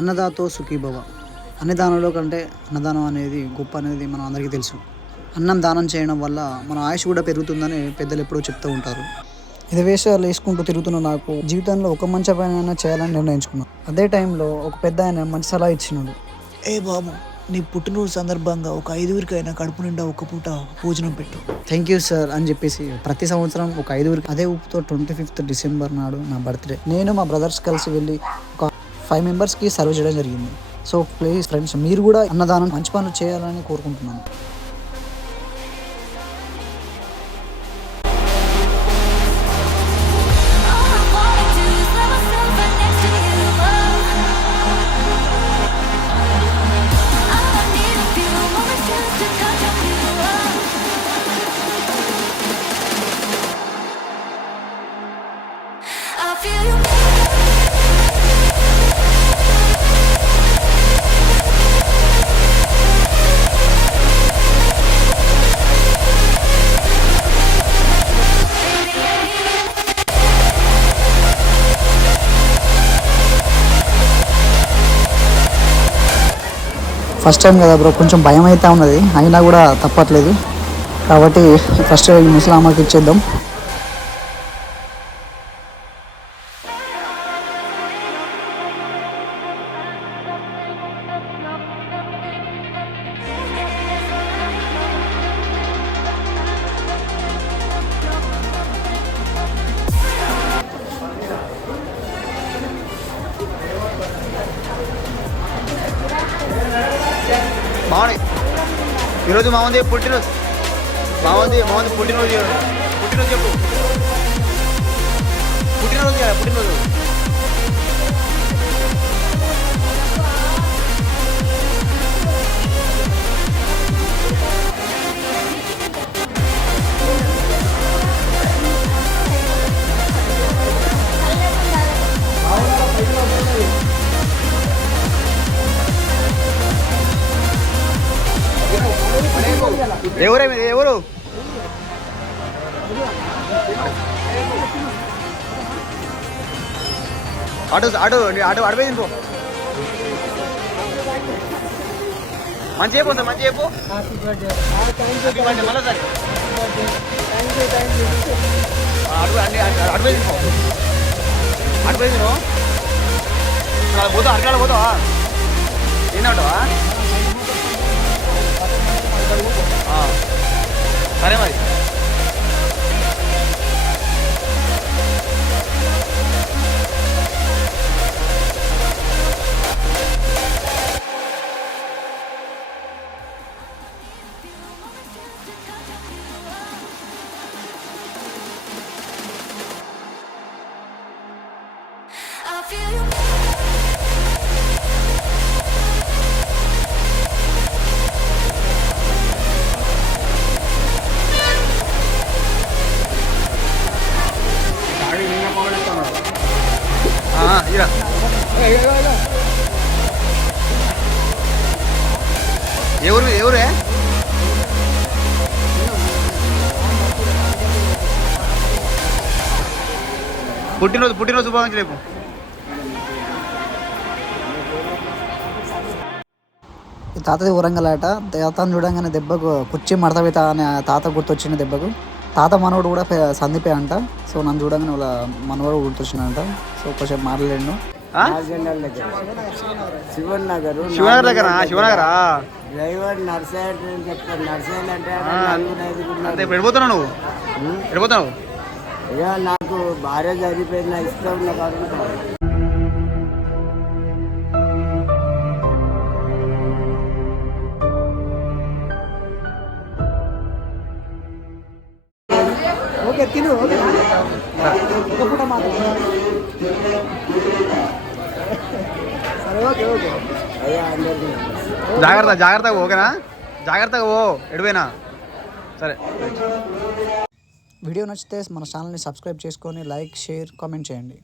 అన్నదాతో సుఖీభవ. అన్ని దానంలో కంటే అన్నదానం అనేది గొప్ప అనేది మనం అందరికీ తెలుసు. అన్నం దానం చేయడం వల్ల మన ఆయుష్ కూడా పెరుగుతుందని పెద్దలు ఎప్పుడూ చెప్తూ ఉంటారు. ఇది వేషాలు వేసుకుంటూ తిరుగుతున్న నాకు జీవితంలో ఒక మంచి పనైనా చేయాలని నిర్ణయించుకున్నాను. అదే టైంలో ఒక పెద్ద ఆయన మంచి సలహా ఇచ్చినాడు. ఏ బాబు, నీ పుట్టినరోజు సందర్భంగా ఒక 5 కడుపు నిండా ఒక పూట భోజనం పెట్టు. థ్యాంక్ యూ సార్ అని చెప్పేసి ప్రతి సంవత్సరం ఒక 5 అదే ఉప్పుతో 25th డిసెంబర్ నాడు నా బర్త్డే నేను మా బ్రదర్స్ కలిసి వెళ్ళి ఒక 5 మెంబర్స్కి సర్వ్ చేయడం జరిగింది. సో ప్లీజ్ ఫ్రెండ్స్, మీరు కూడా అన్నదానం మంచి పనులు చేయాలని కోరుకుంటున్నాను. ఫస్ట్ టైం కదా బ్రో, కొంచెం భయం అయితే ఉన్నది, అయినా కూడా తప్పట్లేదు. కాబట్టి ఫస్ట్ ఈ ముసలామాకి ఇచ్చేద్దాం. మామూలు ఈరోజు మామూలు పుట్టినరోజు పుట్టినరోజు చెప్పు. పుట్టినరోజు ఎవరు అడవైంది పో. మంచి చెప్పు సార్, మంచి చెప్పు. మళ్ళీ సరే అడవైంది పో. అడవైంది పోతావా? అరకాల పోతావా? తిన్నావుతావా? సరే మరి. ఎవరే పుట్టినరోజు శుభాకాంక్షలు రేపు. ఈ తాతది వరంగల్ ఆట. తాతను చూడంగానే దెబ్బకు కుర్చీ మడతపోయి అనే తాత గుర్తొచ్చిన దెబ్బకు. తాత మనవడు కూడా సందిపే అంట. సో నన్ను చూడంగానే వాళ్ళ మనవడు గుర్తొచ్చినంట. సో కొంచెం మాట్లాడాను. శివనగర్ దగ్గర డ్రైవర్ నర్సరీ చెప్తారు. నర్సరీ అంటే ఎడిపోతున్నావు నువ్వు? ఎడిపోతున్నావు? ఇక నాకు భార్య చదివిపోయిన ఇష్టం ఉన్న కాబట్టి ఓకే తిను. సరే ఓకే ఓకే. జాగ్రత్తగా ఓకేనా? జాగ్రత్తగా ఓ ఎడిపోయినా సరే. వీడియో నచ్చితే మన ఛానల్ని సబ్స్క్రైబ్ చేసుకొని లైక్, షేర్, కామెంట్ చేయండి.